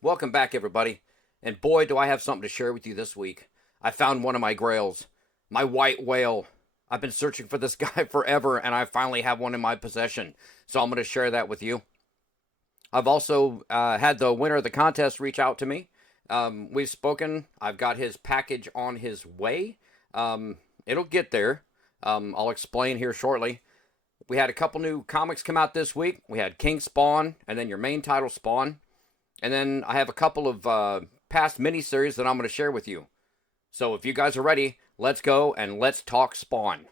Welcome back, everybody. And boy, do I have something to share with you this week. I found one of my grails, my white whale. I've been searching for this guy forever, and I finally have one in my possession. So I'm going to share that with you. I've also had the winner of the contest reach out to me. We've spoken. I've got his package on his way. It'll get there. I'll explain here shortly. We had a couple new comics come out this week. We had King Spawn, and then your main title Spawn. And then I have a couple of past miniseries that I'm going to share with you. So if you guys are ready, let's go and let's talk Spawn.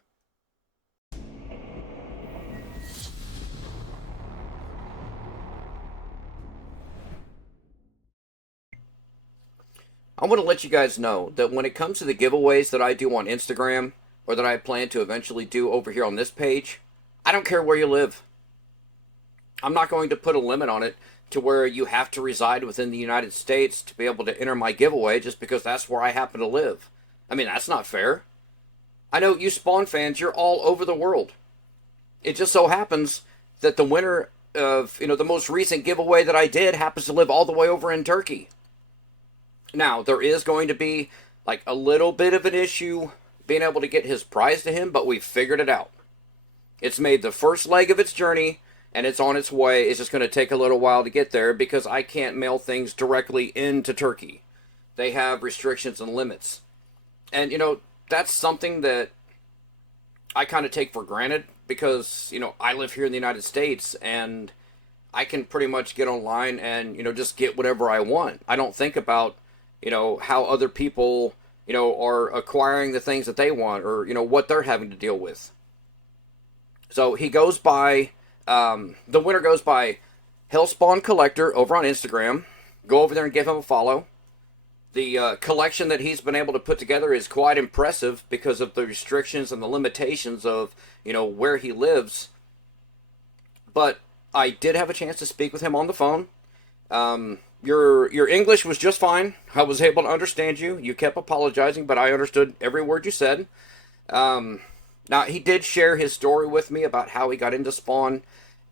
I want to let you guys know that when it comes to the giveaways that I do on Instagram, or that I plan to eventually do over here on this page, I don't care where you live. I'm not going to put a limit on it to where you have to reside within the United States to be able to enter my giveaway just because that's where I happen to live. I mean, that's not fair. I know you Spawn fans, you're all over the world. It just so happens that the winner of, the most recent giveaway that I did happens to live all the way over in Turkey. Now, there is going to be like a little bit of an issue being able to get his prize to him, but we figured it out. It's made the first leg of its journey, and it's on its way. It's just going to take a little while to get there because I can't mail things directly into Turkey. They have restrictions and limits. And, that's something that I kind of take for granted because, I live here in the United States and I can pretty much get online and, just get whatever I want. I don't think about, how other people, are acquiring the things that they want or, what they're having to deal with. So he goes by, the winner goes by Hellspawncollector over on Instagram. Go over there and give him a follow. The collection that he's been able to put together is quite impressive because of the restrictions and the limitations of, where he lives. But I did have a chance to speak with him on the phone. Your English was just fine. I was able to understand you. You kept apologizing, but I understood every word you said. Now, he did share his story with me about how he got into Spawn,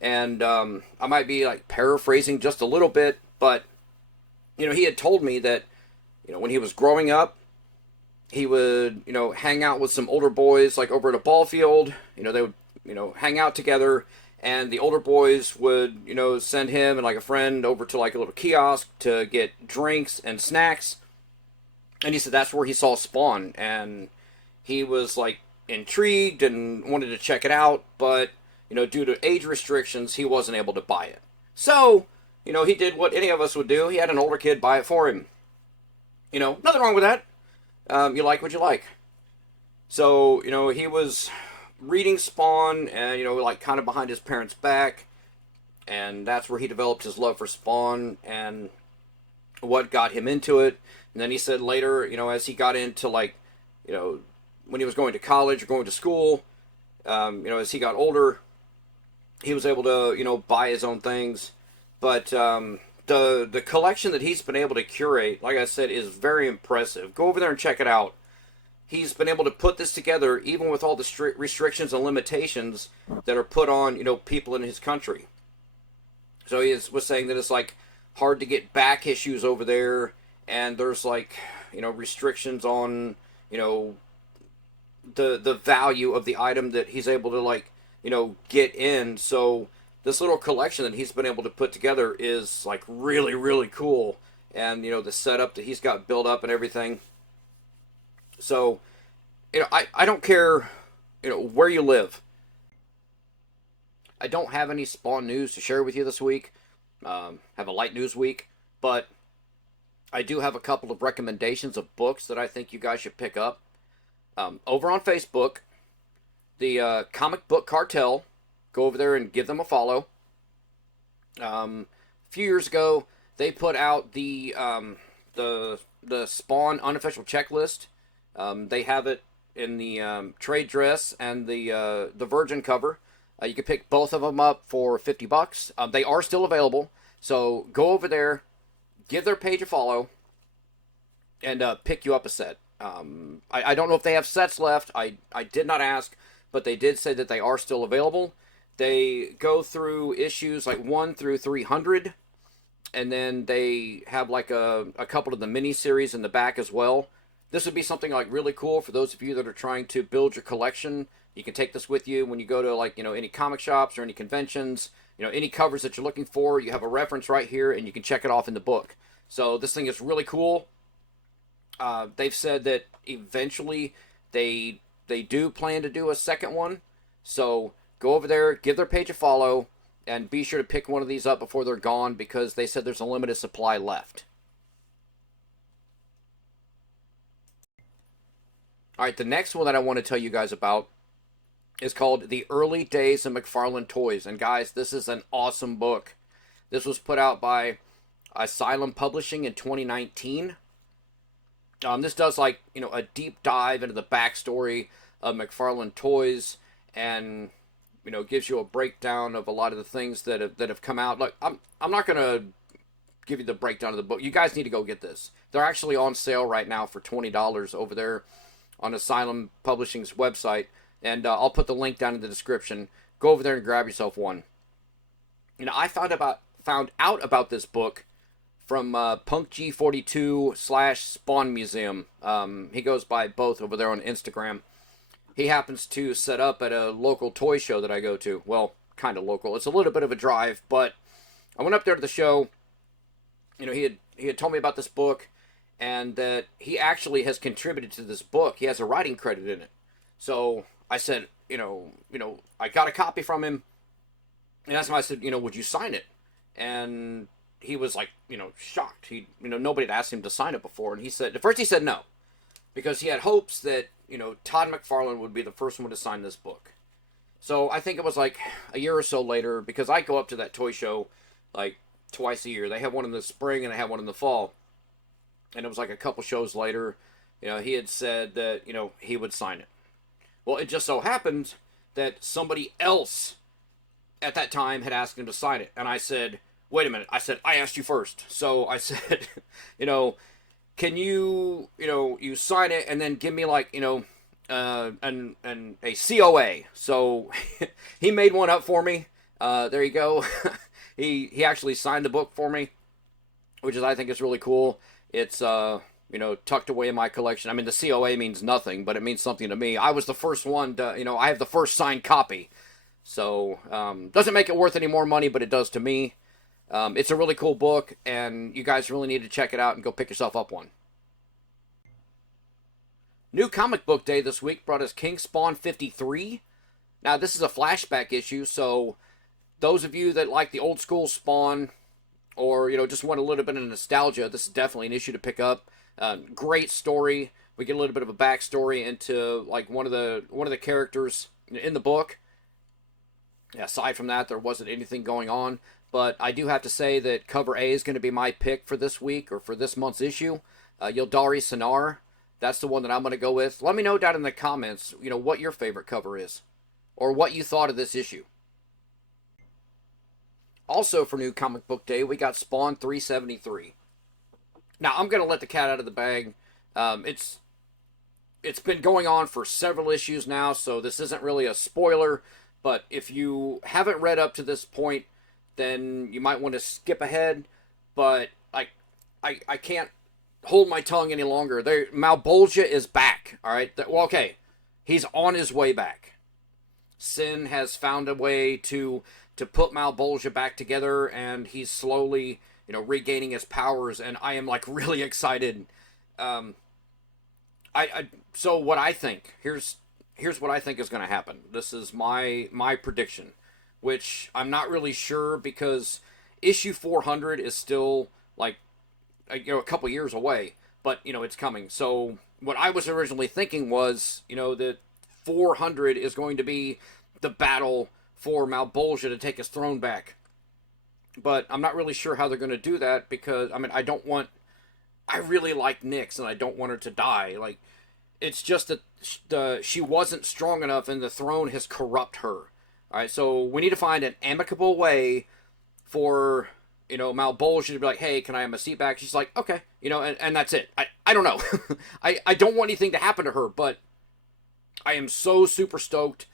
and I might be like paraphrasing just a little bit, but he had told me that when he was growing up, he would hang out with some older boys like over at a ball field. They would hang out together, and the older boys would send him and like a friend over to like a little kiosk to get drinks and snacks. And he said that's where he saw Spawn, and he was like intrigued and wanted to check it out, but due to age restrictions, he wasn't able to buy it. So he did what any of us would do. He had an older kid buy it for him. Nothing wrong with that. You like what you like. So he was reading Spawn and like kind of behind his parents' back, and that's where he developed his love for Spawn and what got him into it. And then he said later, as he got into like when he was going to college or going to school, as he got older, he was able to, buy his own things. But the collection that he's been able to curate, like I said, is very impressive. Go over there and check it out. He's been able to put this together even with all the restrictions and limitations that are put on, people in his country. So was saying that it's like hard to get back issues over there, and there's like, restrictions on, the value of the item that he's able to like, get in. So this little collection that he's been able to put together is like really, really cool. And, the setup that he's got built up and everything. So, I don't care, where you live. I don't have any Spawn news to share with you this week. Have a light news week. But I do have a couple of recommendations of books that I think you guys should pick up. Over on Facebook, the comic book Cartel. Go over there and give them a follow. A few years ago, they put out the Spawn unofficial checklist. They have it in the trade dress and the Virgin cover. You can pick both of them up for $50. They are still available, so go over there, give their page a follow, and pick you up a set. I don't know if they have sets left. I did not ask, but they did say that they are still available. They go through issues like 1 through 300. and then they have like a couple of the miniseries in the back as well. This would be something like really cool for those of you that are trying to build your collection. You can take this with you when you go to, like, any comic shops or any conventions. Any covers that you're looking for, you have a reference right here, and you can check it off in the book. So this thing is really cool. They've said that eventually they do plan to do a second one. So go over there, give their page a follow, and be sure to pick one of these up before they're gone, because they said there's a limited supply left. All right, the next one that I want to tell you guys about is called The Early Days of McFarlane Toys. And guys, this is an awesome book. This was put out by Asylum Publishing in 2019. This does, like, a deep dive into the backstory of McFarlane Toys, and gives you a breakdown of a lot of the things that have come out. Look, I'm not gonna give you the breakdown of the book. You guys need to go get this. They're actually on sale right now for $20 over there on Asylum Publishing's website, and I'll put the link down in the description. Go over there and grab yourself one. I found out about this book from Punk G42 / Spawn Museum. He goes by both over there on Instagram. He happens to set up at a local toy show that I go to. Well, kind of local. It's a little bit of a drive, but I went up there to the show. He had told me about this book, and that he actually has contributed to this book. He has a writing credit in it. So I said, I got a copy from him, and asked him, I said, would you sign it? And he was like, shocked. Nobody had asked him to sign it before. And he said, at first he said no, because he had hopes that, Todd McFarlane would be the first one to sign this book. So I think it was like a year or so later, because I go up to that toy show like twice a year. They have one in the spring and they have one in the fall. And it was like a couple shows later, he had said that, he would sign it. Well, it just so happened that somebody else at that time had asked him to sign it. And I said, wait a minute. I said, I asked you first. So I said, can you, you sign it and then give me, like, a COA. So he made one up for me. There you go. He actually signed the book for me, which I think is really cool. It's, tucked away in my collection. I mean, the COA means nothing, but it means something to me. I was the first one to, I have the first signed copy. So, doesn't make it worth any more money, but it does to me. It's a really cool book, and you guys really need to check it out and go pick yourself up one. New comic book day this week brought us King Spawn 53. Now, this is a flashback issue, so those of you that like the old school Spawn, or, just want a little bit of nostalgia, this is definitely an issue to pick up. Great story. We get a little bit of a backstory into, like, one of the characters in the book. Aside from that, there wasn't anything going on. But I do have to say that cover A is going to be my pick for this week, or for this month's issue. Yildari Sonar. That's the one that I'm going to go with. Let me know down in the comments, what your favorite cover is, or what you thought of this issue. Also for New Comic Book Day, we got Spawn 373. Now, I'm going to let the cat out of the bag. It's been going on for several issues now, so this isn't really a spoiler. But if you haven't read up to this point, then you might want to skip ahead. But I can't hold my tongue any longer. Malbolgia is back, all right? Well, okay, he's on his way back. Sin has found a way to put Malbolgia back together, and he's slowly, regaining his powers, and I am, like, really excited. So what I think, here's what I think is going to happen. This is my prediction, which I'm not really sure, because issue 400 is still, like, a couple years away, but, it's coming. So what I was originally thinking was, that 400 is going to be the battle for Malbolgia to take his throne back. But I'm not really sure how they're going to do that, because, I really like Nyx, and I don't want her to die. Like, it's just that she wasn't strong enough, and the throne has corrupted her. Alright, so we need to find an amicable way for, Malbolgia to be like, hey, can I have my seat back? She's like, okay, and that's it. I don't know. I don't want anything to happen to her, but I am so super stoked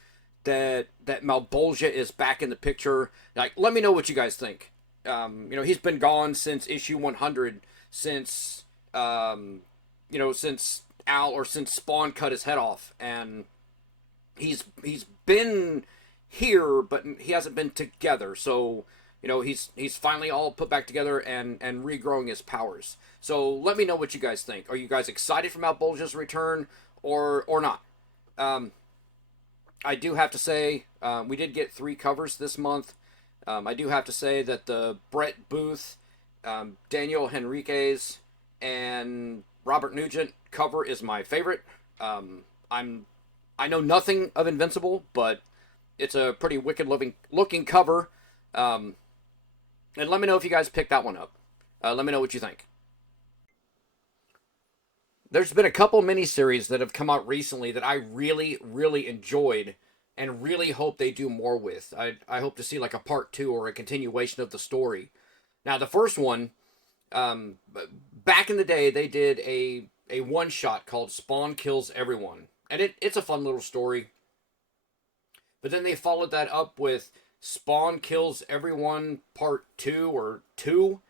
that Malbolgia is back in the picture. Like, let me know what you guys think. He's been gone since issue 100, since since Al or since Spawn cut his head off, and he's been here, but he hasn't been together. So he's finally all put back together and regrowing his powers. So let me know what you guys think. Are you guys excited for Malbolgia's return or not? I do have to say we did get 3 covers this month. I do have to say that the Brett Booth, Daniel Henriquez, and Robert Nugent cover is my favorite. I know nothing of Invincible, but it's a pretty wicked looking cover. And let me know if you guys picked that one up. Let me know what you think. There's been a couple miniseries that have come out recently that I really, really enjoyed and really hope they do more with. I hope to see like a part 2 or a continuation of the story. Now, the first one, back in the day, they did a one-shot called Spawn Kills Everyone. And it's a fun little story. But then they followed that up with Spawn Kills Everyone Part 2 or 2.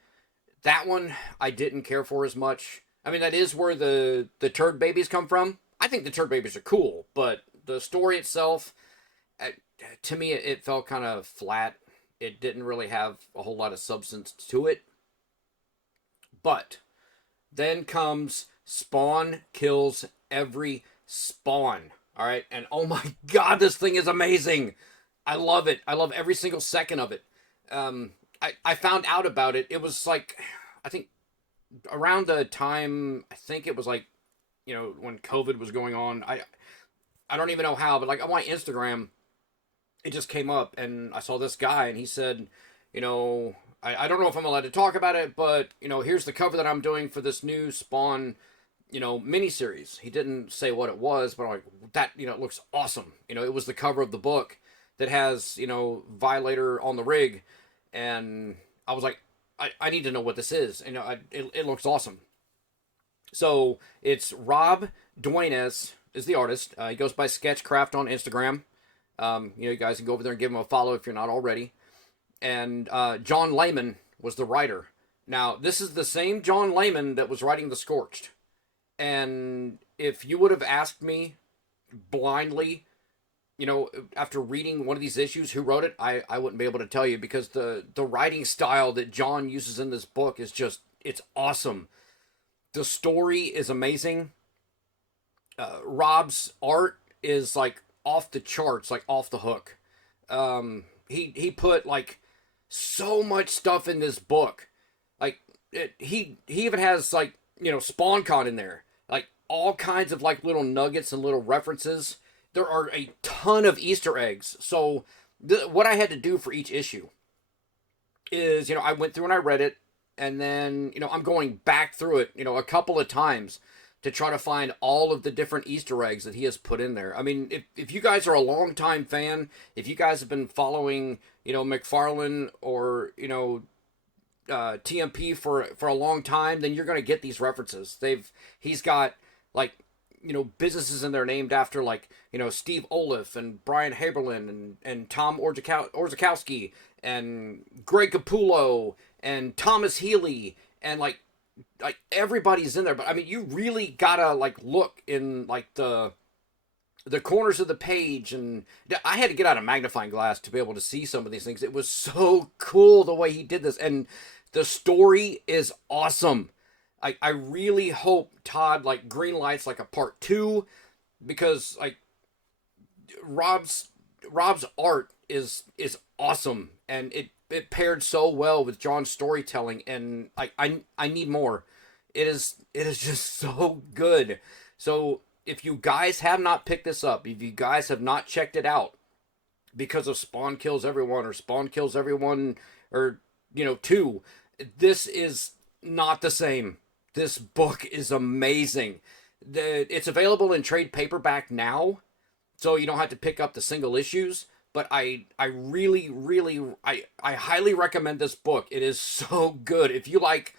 That one I didn't care for as much. I mean, that is where the turd babies come from. I think the turd babies are cool, but the story itself, to me, it felt kind of flat. It didn't really have a whole lot of substance to it. But then comes Spawn Kills Every Spawn. All right, and oh my god, this thing is amazing. I love it. I love every single second of it. I found out about it. It was like, I think around the time, I think it was like, when COVID was going on. I don't even know how, but like on my Instagram, it just came up and I saw this guy and he said, I don't know if I'm allowed to talk about it, but here's the cover that I'm doing for this new Spawn miniseries. He didn't say what it was, but I'm like, that, it looks awesome. It was the cover of the book that has, Violator on the rig. And I was like, I need to know what this is. It looks awesome. So it's Rob Duenas is the artist. He goes by Sketchcraft on Instagram. You guys can go over there and give him a follow if you're not already. And John Layman was the writer. Now, this is the same John Layman that was writing The Scorched. And if you would have asked me blindly, after reading one of these issues, who wrote it, I wouldn't be able to tell you, because the writing style that John uses in this book is just, it's awesome. The story is amazing. Rob's art is like off the charts, like off the hook. He put like so much stuff in this book. Like he even has like, SpawnCon in there. Like all kinds of like little nuggets and little references. There are a ton of Easter eggs. So what I had to do for each issue is, I went through and I read it, and then, I'm going back through it, a couple of times to try to find all of the different Easter eggs that he has put in there. I mean, if you guys are a longtime fan, if you guys have been following, McFarlane or, TMP for a long time, then you're going to get these references. He's got like, businesses in there named after like, Steve Oliff and Brian Haberlin and Tom Orzakowski and Greg Capullo and Thomas Healy, and like everybody's in there. But I mean, you really gotta like look in like the corners of the page, and I had to get out a magnifying glass to be able to see some of these things. It was so cool the way he did this, and the story is awesome. I really hope Todd like greenlights like a part 2, because like Rob's art is awesome, and it paired so well with John's storytelling, and I need more. It is just so good. So if you guys have not picked this up, if you guys have not checked it out because of Spawn Kills Everyone or Spawn Kills Everyone or 2, this is not the same. This book is amazing. It's available in trade paperback now, so you don't have to pick up the single issues. But I really, really, I highly recommend this book. It is so good. If you like,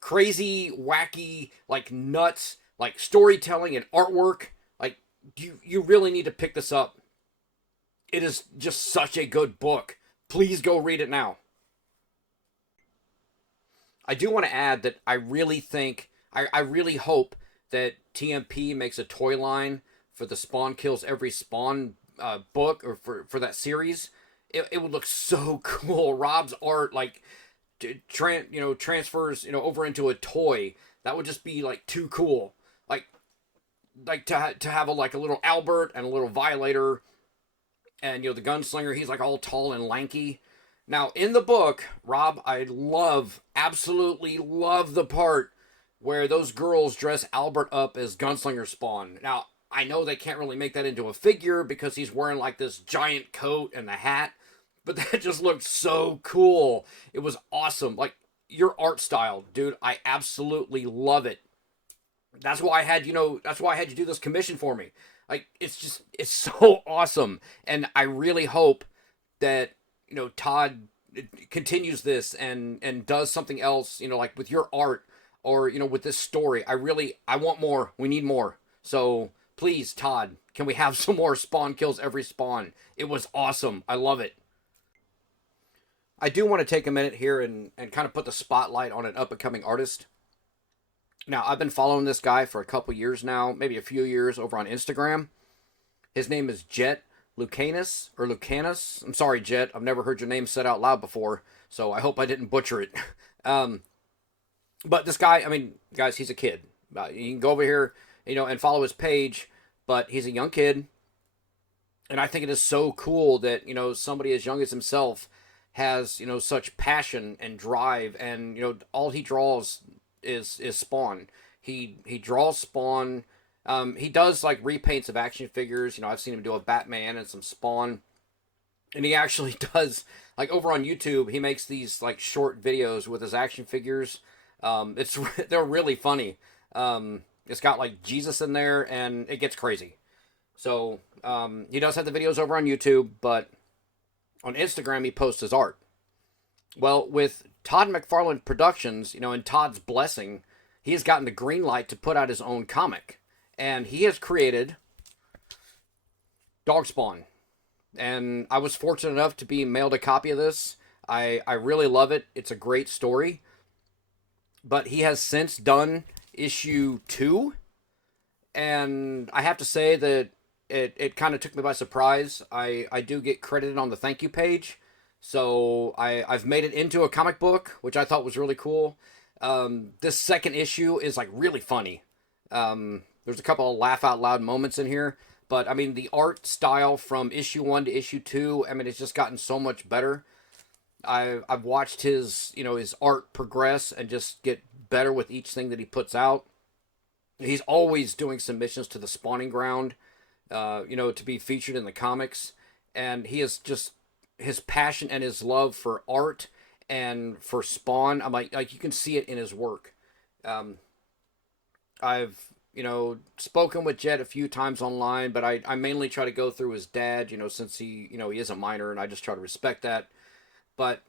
crazy, wacky, like nuts, like storytelling and artwork, like you really need to pick this up. It is just such a good book. Please go read it now. I do want to add that I really think, I really hope that TMP makes a toy line for the Spawn Kills Every Spawn book, or for that series. It would look so cool. Rob's art, like, transfers, over into a toy. That would just be, like, too cool. Like to have a little Albert and a little Violator, and the gunslinger, he's like all tall and lanky. Now in the book, Rob, I absolutely love the part where those girls dress Albert up as gunslinger Spawn. Now I know they can't really make that into a figure because he's wearing like this giant coat and the hat, but that just looked so cool. It was awesome. Like, your art style, dude, I absolutely love it. That's why I had you do this commission for me. Like, it's so awesome. And I really hope that, Todd continues this and does something else, like with your art, or, with this story. I want more. We need more. So please, Todd, can we have some more Spawn Kills Every Spawn? It was awesome. I love it. I do want to take a minute here and kind of put the spotlight on an up and coming artist. Now, I've been following this guy for a couple years now, maybe a few years, over on Instagram. His name is Jetlucanus, or Lucanus. I'm sorry, Jet. I've never heard your name said out loud before, so I hope I didn't butcher it. But this guy, I mean, guys, he's a kid. You can go over here, and follow his page, but he's a young kid. And I think it is so cool that, somebody as young as himself has, such passion and drive, and, all he draws is Spawn. He draws Spawn. He does like repaints of action figures. I've seen him do a Batman and some Spawn. And he actually does, like, over on YouTube, he makes these like short videos with his action figures. They're really funny. It's got like Jesus in there, and it gets crazy. So he does have the videos over on YouTube, but on Instagram he posts his art. Well, with Todd McFarlane Productions, and Todd's blessing, he has gotten the green light to put out his own comic. And he has created Dog Spawn. And I was fortunate enough to be mailed a copy of this. I really love it. It's a great story. But he has since done issue 2. And I have to say that it kind of took me by surprise. I do get credited on the thank you page. So I've made it into a comic book, which I thought was really cool. This second issue is like really funny. There's a couple of laugh out loud moments in here. But I mean, the art style from issue 1 to issue 2, I mean, it's just gotten so much better. I've watched his art progress and just get better with each thing that he puts out. He's always doing submissions to the Spawning Ground, to be featured in the comics. And he is just, his passion and his love for art and for Spawn, I'm like you can see it in his work. I've, spoken with Jet a few times online, but I mainly try to go through his dad, since he is a minor, and I just try to respect that. But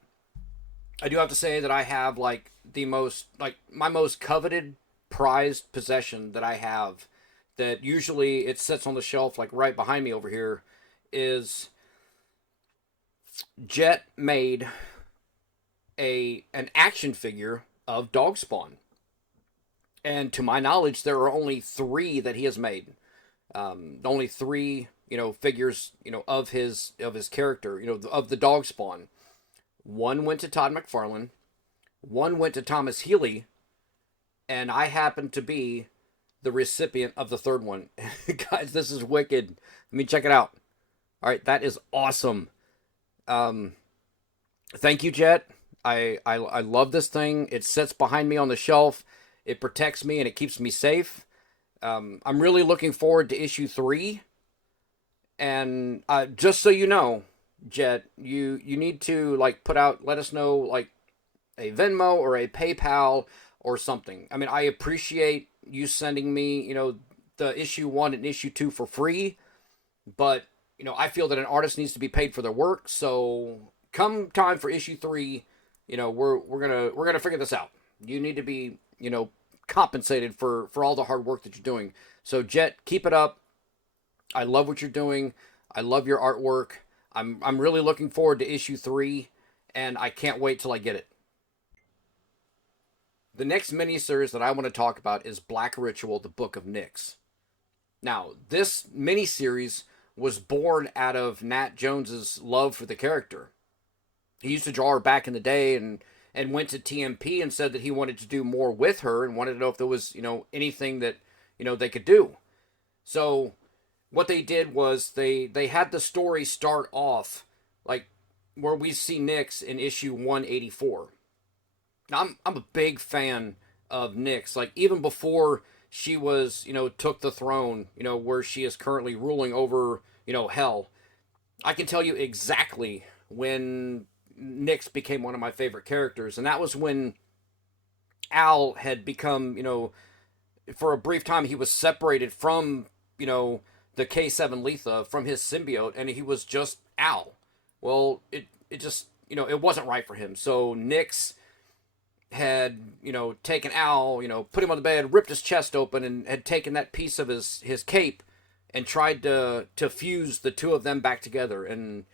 I do have to say that I have like my most coveted, prized possession that I have, that usually it sits on the shelf like right behind me over here, is Jet made an action figure of Dog Spawn. And to my knowledge, there are only 3 that he has made. Only 3, figures, of his character, of the Dog Spawn. One went to Todd McFarlane, one went to Thomas Healy, and I happen to be the recipient of the 3rd one. Guys, this is wicked. Let me check it out. All right, that is awesome. Thank you, Jet. I love this thing. It sits behind me on the shelf. It protects me and it keeps me safe. I'm really looking forward to issue 3. And just so you know, Jet, you need to like let us know like a Venmo or a PayPal or something. I mean, I appreciate you sending me, the issue 1 and issue 2 for free, but I feel that an artist needs to be paid for their work. So come time for issue 3, we're gonna figure this out. You need to be, compensated for all the hard work that you're doing. So Jet, keep it up. I love what you're doing. I love your artwork. I'm really looking forward to issue 3, and I can't wait till I get it. The next miniseries that I want to talk about is Black Ritual: The Book of Nyx. Now, this miniseries was born out of Nat Jones's love for the character. He used to draw her back in the day, and went to TMP and said that he wanted to do more with her and wanted to know if there was, anything that, they could do. So what they did was they had the story start off like where we see Nyx in issue 184. Now, I'm a big fan of Nyx. Like, even before she was, took the throne, where she is currently ruling over, Hell, I can tell you exactly when Nyx became one of my favorite characters, and that was when Al had become, for a brief time, he was separated from, the K7 Letha, from his symbiote, and he was just Al. Well, it just, it wasn't right for him. So Nyx had, taken Al, put him on the bed, ripped his chest open, and had taken that piece of his cape and tried to fuse the two of them back together. And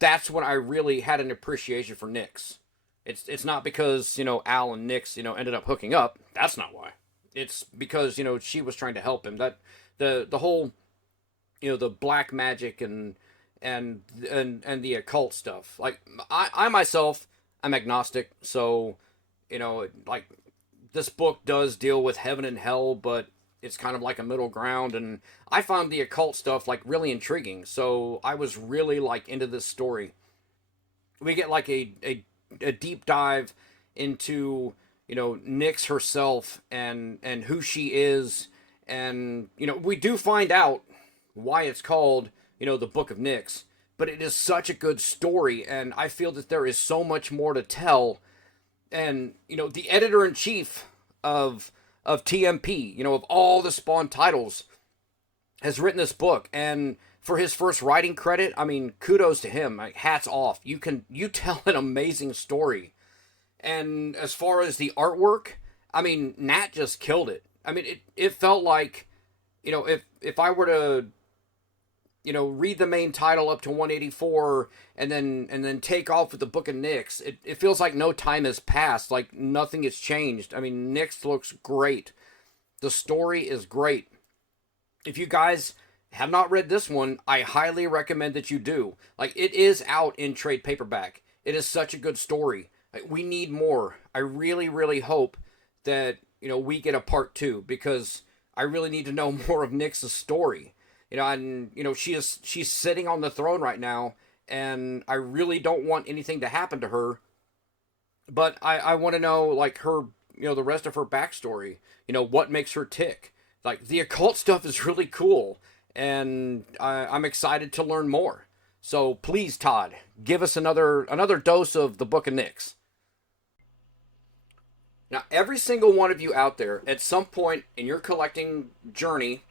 that's when I really had an appreciation for Nyx. It's not because, Al and Nyx, ended up hooking up. That's not why. It's because, she was trying to help him. That the whole, the black magic and the occult stuff. Like, I myself, I'm agnostic, so, like, this book does deal with heaven and hell, but it's kind of like a middle ground, and I found the occult stuff, like, really intriguing, so I was really, like, into this story. We get, like, a deep dive into, Nyx herself and who she is, and, we do find out why it's called, the Book of Nyx, but it is such a good story, and I feel that there is so much more to tell. And, the editor-in-chief of TMP, of all the Spawn titles, has written this book, and for his first writing credit, I mean, kudos to him. Like, hats off. You tell an amazing story. And as far as the artwork, I mean, Nat just killed it. I mean, it felt like, if I were to, read the main title up to 184 and then take off with the Book of Nyx, it feels like no time has passed, like nothing has changed. I mean, Nyx looks great. The story is great. If you guys have not read this one, I highly recommend that you do. Like, it is out in trade paperback. It is such a good story. Like, we need more. I really, really hope that, we get a part 2, because I really need to know more of Nyx's story. And, she's sitting on the throne right now, and I really don't want anything to happen to her. But I want to know, like, her, the rest of her backstory. What makes her tick. Like, the occult stuff is really cool, and I'm excited to learn more. So please, Todd, give us another dose of the Book of Nyx. Now, every single one of you out there, at some point in your collecting journey,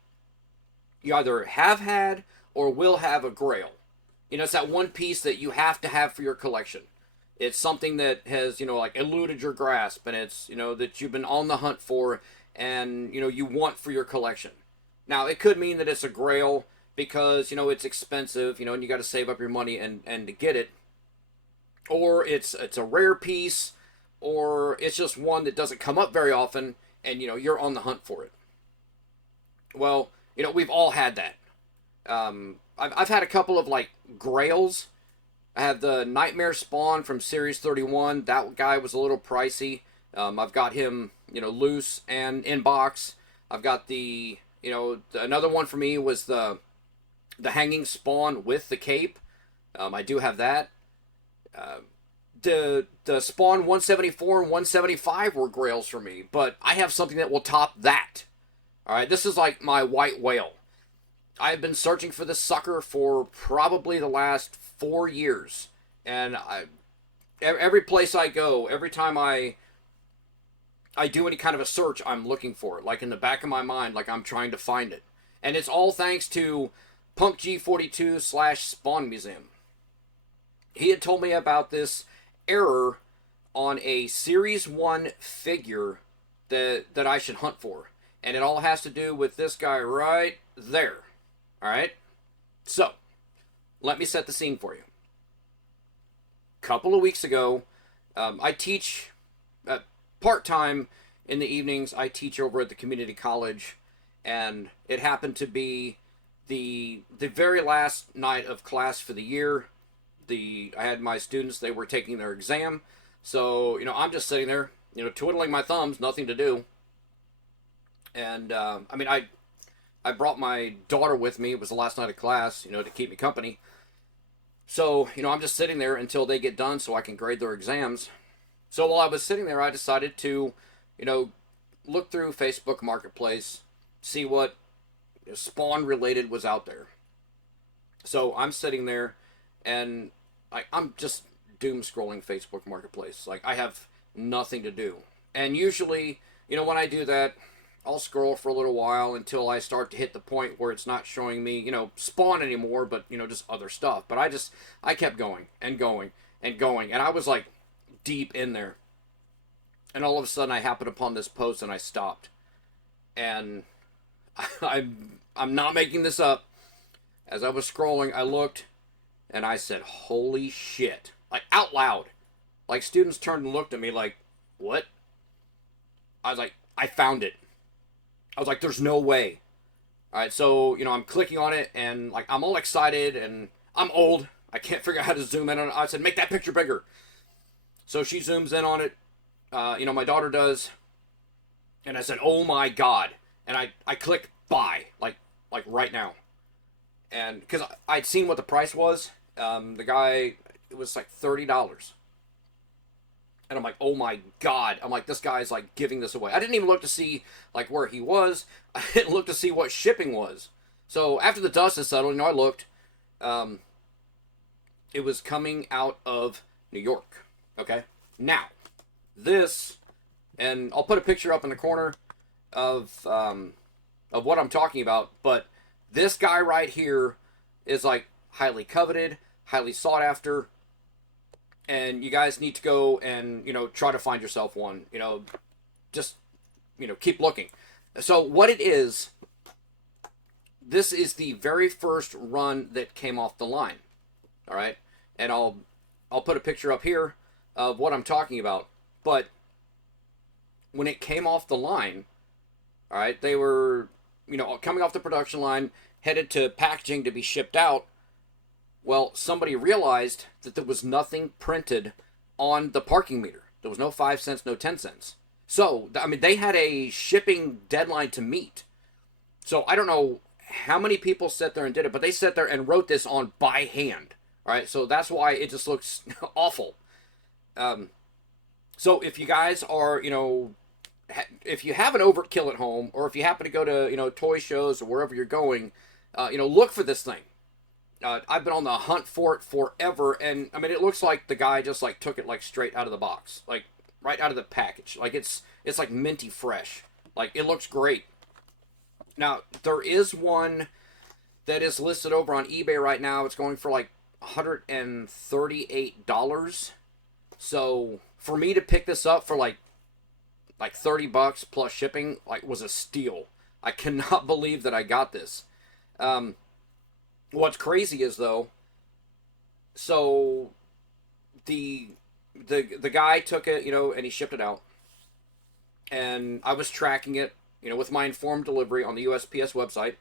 you either have had or will have a grail. It's that one piece that you have to have for your collection. It's something that has, like, eluded your grasp, and it's, that you've been on the hunt for, and, you want for your collection. Now, it could mean that it's a grail because, it's expensive, and you got to save up your money and to get it. Or it's a rare piece, or it's just one that doesn't come up very often, and, you're on the hunt for it. Well, we've all had that. I've had a couple of, like, grails. I have the Nightmare Spawn from Series 31. That guy was a little pricey. I've got him, loose and in box. I've got the, another one for me was the Hanging Spawn with the cape. I do have that. The Spawn 174 and 175 were grails for me, but I have something that will top that. Alright, this is like my white whale. I've been searching for this sucker for probably the last 4 years. And every place I go, every time I do any kind of a search, I'm looking for it. Like, in the back of my mind, like, I'm trying to find it. And it's all thanks to Punk G42 / Spawn Museum. He had told me about this error on a Series 1 figure that I should hunt for. And it all has to do with this guy right there. Alright? So, let me set the scene for you. A couple of weeks ago, I teach part-time in the evenings. I teach over at the community college, and it happened to be the very last night of class for the year. I had my students, they were taking their exam. So, I'm just sitting there, twiddling my thumbs, nothing to do. And, I brought my daughter with me. It was the last night of class, to keep me company. So, I'm just sitting there until they get done so I can grade their exams. So while I was sitting there, I decided to, look through Facebook Marketplace, see what Spawn related was out there. So I'm sitting there and I'm just doom scrolling Facebook Marketplace. Like, I have nothing to do. And usually, when I do that, I'll scroll for a little while until I start to hit the point where it's not showing me, Spawn anymore, but, just other stuff. But I kept going and going and going. And I was like deep in there. And all of a sudden I happened upon this post and I stopped. And I'm not making this up. As I was scrolling, I looked and I said, holy shit. Like, out loud. Like, students turned and looked at me like, what? I was like, I found it. I was like, there's no way. All right, so, I'm clicking on it, and, like, I'm all excited, and I'm old. I can't figure out how to zoom in on it. I said, make that picture bigger. So she zooms in on it. My daughter does. And I said, oh, my God. And I clicked buy, like right now. And because I'd seen what the price was. The guy, it was like $30. And I'm like, oh my God. I'm like, this guy's like giving this away. I didn't even look to see like where he was. I didn't look to see what shipping was. So after the dust had settled, I looked. It was coming out of New York. Okay. Now, this, and I'll put a picture up in the corner of what I'm talking about. But this guy right here is like highly coveted, highly sought after. And you guys need to go and, try to find yourself one. Just, keep looking. So what it is, this is the very first run that came off the line. All right? And I'll put a picture up here of what I'm talking about. But when it came off the line, all right, they were, coming off the production line, headed to packaging to be shipped out. Well, somebody realized that there was nothing printed on the parking meter. There was no 5 cents, no 10 cents. So, they had a shipping deadline to meet. So, I don't know how many people sat there and did it, but they sat there and wrote this on by hand. All right, so that's why it just looks awful. So, if you guys are, if you have an Overtkill at home, or if you happen to go to, toy shows or wherever you're going, look for this thing. I've been on the hunt for it forever, and it looks like the guy just like took it like straight out of the box, like right out of the package. Like it's like minty fresh. Like, it looks great. Now, there is one that is listed over on eBay right now. It's going for like $138. So for me to pick this up for like $30 plus shipping, like, was a steal. I cannot believe that I got this. What's crazy is, though, so the guy took it, and he shipped it out. And I was tracking it, with my informed delivery on the USPS website.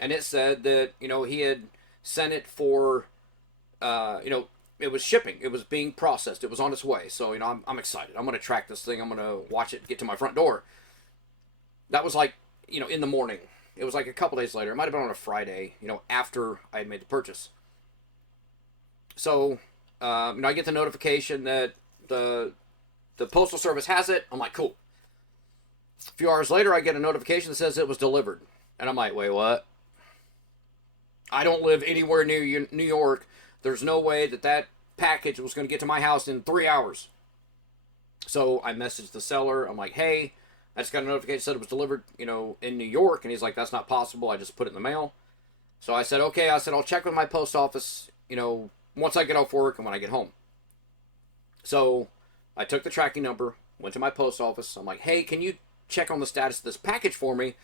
And it said that, he had sent it for, it was shipping. It was being processed. It was on its way. So, I'm excited. I'm going to track this thing. I'm going to watch it get to my front door. That was like, in the morning. It was like a couple days later. It might have been on a Friday, after I had made the purchase. So, I get the notification that the Postal Service has it. I'm like, cool. A few hours later, I get a notification that says it was delivered. And I'm like, wait, what? I don't live anywhere near New York. There's no way that package was going to get to my house in 3 hours. So I messaged the seller. I'm like, hey, I just got a notification that said it was delivered, in New York. And he's like, that's not possible. I just put it in the mail. So I said, okay. I said, I'll check with my post office, once I get off work and when I get home. So I took the tracking number, went to my post office. I'm like, hey, can you check on the status of this package for me?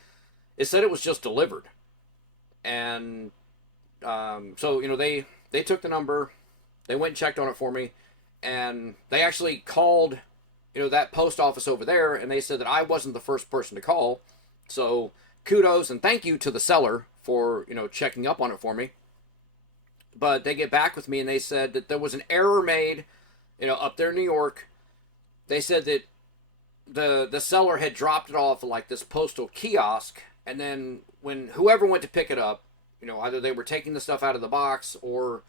It said it was just delivered. And so, they they took the number, they went and checked on it for me, and they actually called, that post office over there, and they said that I wasn't the first person to call. So kudos and thank you to the seller for, checking up on it for me. But they get back with me and they said that there was an error made, up there in New York. They said that the seller had dropped it off at like this postal kiosk, and then when whoever went to pick it up, either they were taking the stuff out of the box or,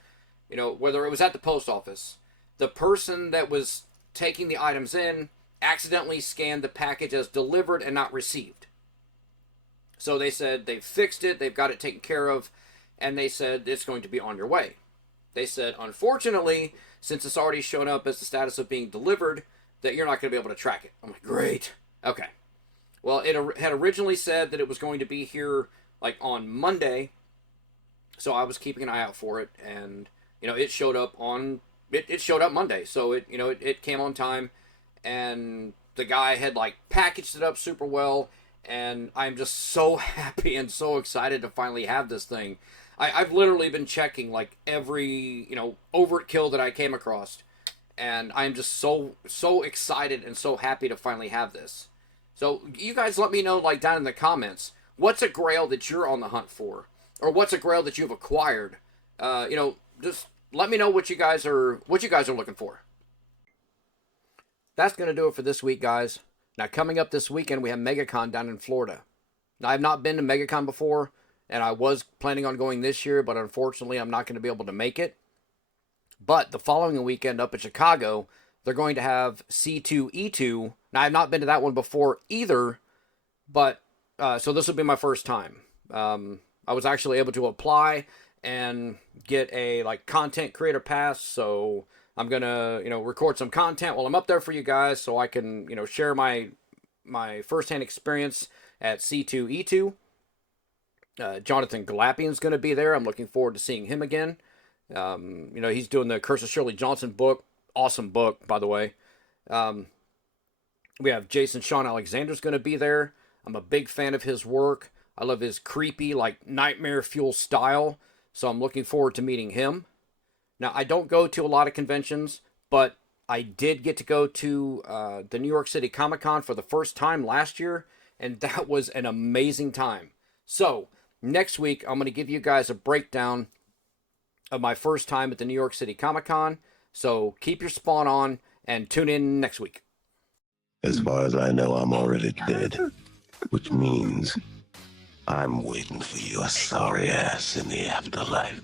whether it was at the post office, the person that was taking the items in accidentally scanned the package as delivered and not received. So they said they've fixed it, they've got it taken care of, and they said it's going to be on your way. They said, unfortunately, since it's already shown up as the status of being delivered, that you're not going to be able to track it. I'm like, great. Okay. Well, it had originally said that it was going to be here like on Monday, so I was keeping an eye out for it, and it showed up on it showed up Monday, so it came on time, and the guy had like packaged it up super well, and I'm just so happy and so excited to finally have this thing. I've literally been checking like every Overtkill that I came across, and I'm just so excited and so happy to finally have this. So you guys let me know like down in the comments, what's a grail that you're on the hunt for, or what's a grail that you've acquired. Just let me know what you guys are looking for. That's gonna do it for this week, guys. Now coming up this weekend we have MegaCon down in Florida. Now I've not been to MegaCon before, and I was planning on going this year, but unfortunately I'm not going to be able to make it. But the following weekend up in Chicago, they're going to have C2E2. Now, I've not been to that one before either, but so this will be my first time. I was actually able to apply and get a like content creator pass, so I'm gonna record some content while I'm up there for you guys, so I can share my firsthand experience at C2E2. Jonathan Galapian's going to be there. I'm looking forward to seeing him again. He's doing the Curse of Shirley Johnson book. Awesome book, by the way. We have Jason Sean Alexander's going to be there. I'm a big fan of his work. I love his creepy, like, nightmare fuel style. So I'm looking forward to meeting him. Now, I don't go to a lot of conventions, but I did get to go to the New York City Comic Con for the first time last year, and that was an amazing time. So, next week, I'm going to give you guys a breakdown of my first time at the New York City Comic Con. So keep your spawn on and tune in next week. As far as I know, I'm already dead, which means I'm waiting for your sorry ass in the afterlife.